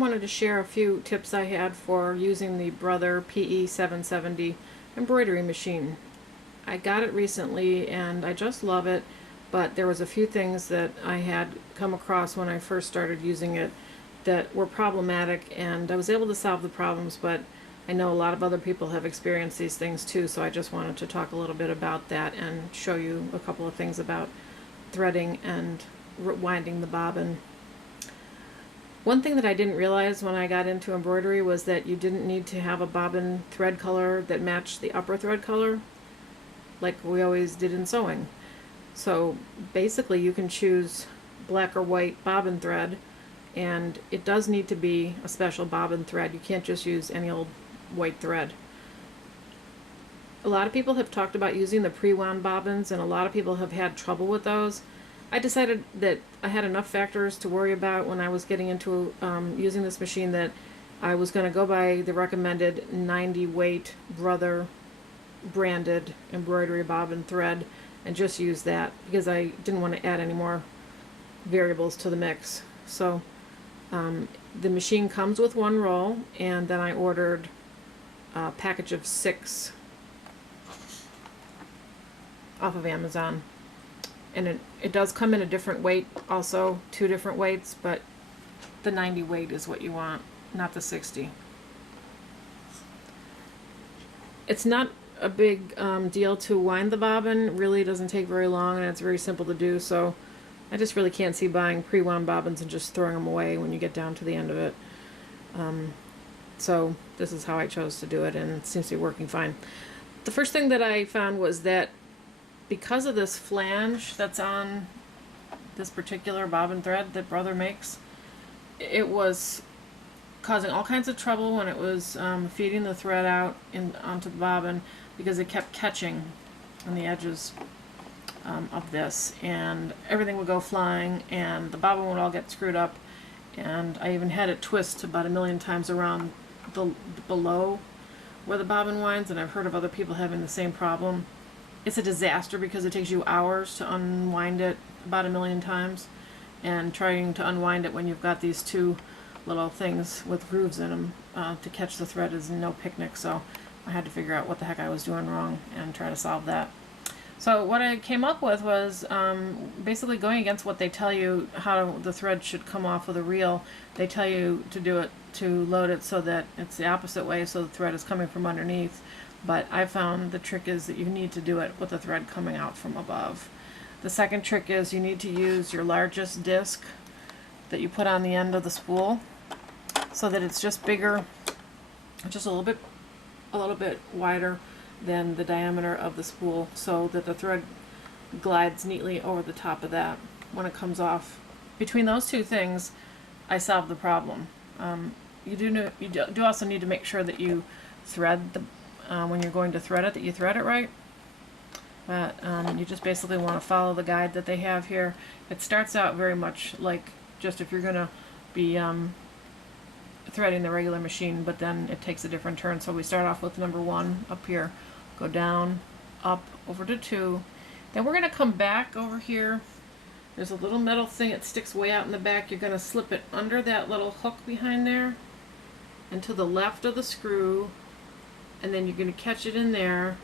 wanted to share a few tips I had for using the Brother PE770 embroidery machine. I got it recently and I just love it, but there was a few things that I had come across when I first started using it that were problematic, and I was able to solve the problems, but I know a lot of other people have experienced these things too, so I just wanted to talk a little bit about that and show you a couple of things about threading and winding the bobbin. One thing that I didn't realize when I got into embroidery was that you didn't need to have a bobbin thread color that matched the upper thread color like we always did in sewing. So basically you can choose black or white bobbin thread, and it does need to be a special bobbin thread. You can't just use any old white thread. A lot of people have talked about using the pre-wound bobbins, and a lot of people have had trouble with those. I decided that I had enough factors to worry about when I was getting into using this machine that I was going to go by the recommended 90 weight Brother branded embroidery bobbin thread and just use that, because I didn't want to add any more variables to the mix. So the machine comes with one roll, and then I ordered a package of 6 off of Amazon. And it does come in a different weight also, 2 different weights, but the 90 weight is what you want, not the 60. It's not a big deal to wind the bobbin. It really doesn't take very long, and it's very simple to do, so I just really can't see buying pre-wound bobbins and just throwing them away when you get down to the end of it. So this is how I chose to do it, and it seems to be working fine. The first thing that I found was that because of this flange that's on this particular bobbin thread that Brother makes, it was causing all kinds of trouble when it was feeding the thread out onto the bobbin, because it kept catching on the edges of this, and everything would go flying, and the bobbin would all get screwed up, and I even had it twist about 1,000,000 times around the below where the bobbin winds, and I've heard of other people having the same problem. It's a disaster because it takes you hours to unwind it about 1,000,000 times, and trying to unwind it when you've got these 2 little things with grooves in them to catch the thread is no picnic. So I had to figure out what the heck I was doing wrong and try to solve that. So what I came up with was basically going against what they tell you how the thread should come off with a reel. They tell you to do it, to load it so that it's the opposite way, so the thread is coming from underneath. But I found the trick is that you need to do it with the thread coming out from above. The second trick is you need to use your largest disc that you put on the end of the spool, so that it's just bigger, just a little bit wider than the diameter of the spool, so that the thread glides neatly over the top of that when it comes off. Between those 2 things, I solved the problem. You do also need to make sure that you thread the when you're going to thread it, that you thread it right. But you just basically want to follow the guide that they have here. It starts out very much like just if you're going to be threading the regular machine, but then it takes a different turn. So we start off with number 1 up here, go down, up, over to 2. Then we're going to come back over here. There's a little metal thing that sticks way out in the back. You're going to slip it under that little hook behind there and to the left of the screw, and then you're going to catch it in there,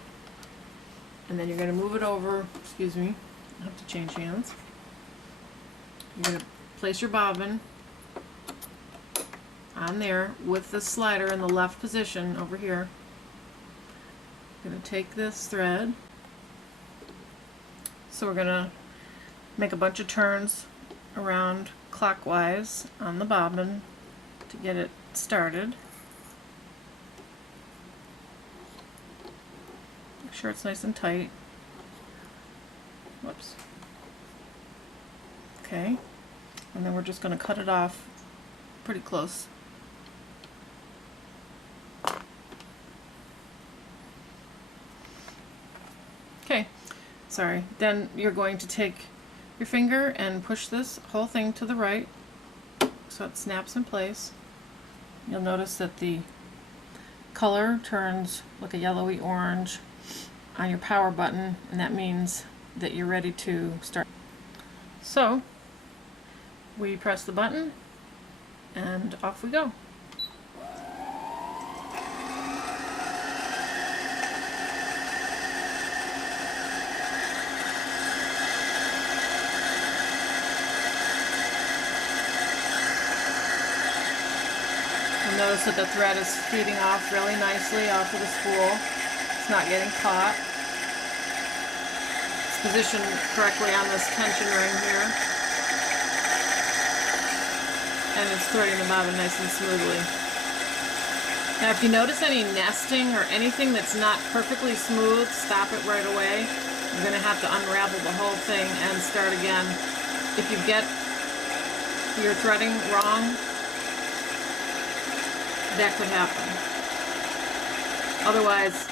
and then you're going to move it over. Excuse me, I have to change hands. You're going to place your bobbin on there with the slider in the left position over here. I'm going to take this thread. So we're going to make a bunch of turns around clockwise on the bobbin to get it started. Make sure it's nice and tight. Whoops. Okay. And then we're just going to cut it off pretty close. Okay, sorry. Then you're going to take your finger and push this whole thing to the right so it snaps in place. You'll notice that the color turns like a yellowy orange on your power button, and that means that you're ready to start. So we press the button and off we go. You'll notice that the thread is feeding off really nicely off of the spool. It's not getting caught. It's positioned correctly on this tension ring here. And it's threading the bobbin nice and smoothly. Now if you notice any nesting or anything that's not perfectly smooth, stop it right away. You're going to have to unravel the whole thing and start again. If you get your threading wrong, that could happen. Otherwise,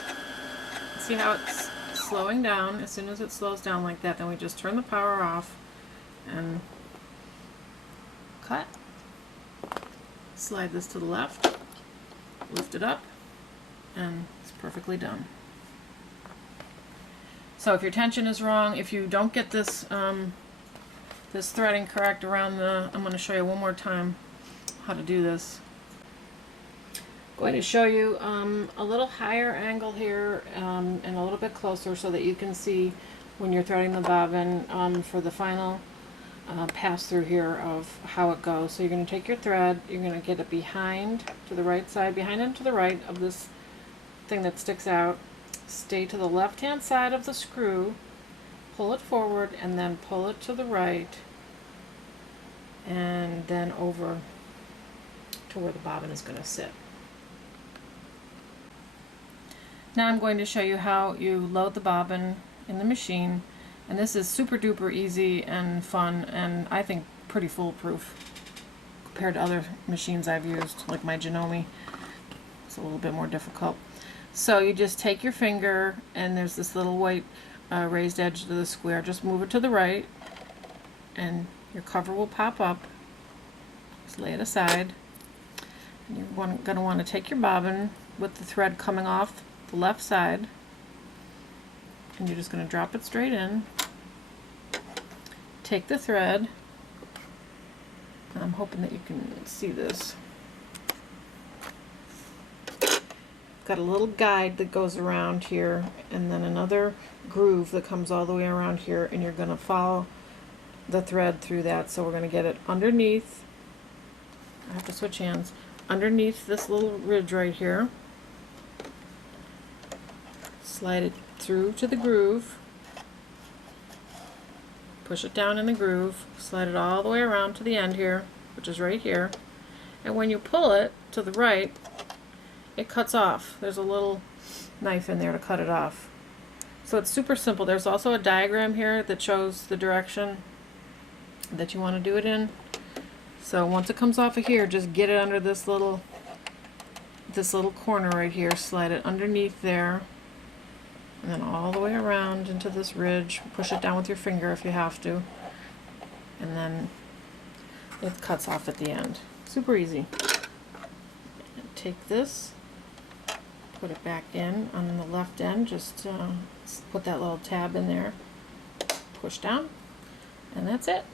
see how it's slowing down? As soon as it slows down like that, then we just turn the power off and cut. Slide this to the left, lift it up, and it's perfectly done. So if your tension is wrong, if you don't get this this threading correct around the, I'm going to show you one more time how to do this. Going to show you a little higher angle here and a little bit closer so that you can see when you're threading the bobbin for the final pass through here of how it goes. So you're going to take your thread, you're going to get it behind to the right side, behind and to the right of this thing that sticks out. Stay to the left hand side of the screw, pull it forward, and then pull it to the right, and then over to where the bobbin is going to sit. Now I'm going to show you how you load the bobbin in the machine, and this is super duper easy and fun, and I think pretty foolproof compared to other machines I've used, like my Janome. It's a little bit more difficult. So you just take your finger, and there's this little white raised edge to the square. Just move it to the right, and your cover will pop up. Just lay it aside. And you're going to want to take your bobbin with the thread coming off the left side, and you're just going to drop it straight in. Take the thread. I'm hoping that you can see this. Got a little guide that goes around here, and then another groove that comes all the way around here, and you're going to follow the thread through that. So we're going to get it underneath. I have to switch hands. Underneath this little ridge right here. Slide it through to the groove. Push it down in the groove. Slide it all the way around to the end here, which is right here. And when you pull it to the right, it cuts off. There's a little knife in there to cut it off. So it's super simple. There's also a diagram here that shows the direction that you want to do it in. So once it comes off of here, just get it under this little corner right here. Slide it underneath there, and then all the way around into this ridge. Push it down with your finger if you have to, and then it cuts off at the end. Super easy. And take this, put it back in on the left end, just put that little tab in there, push down, and that's it.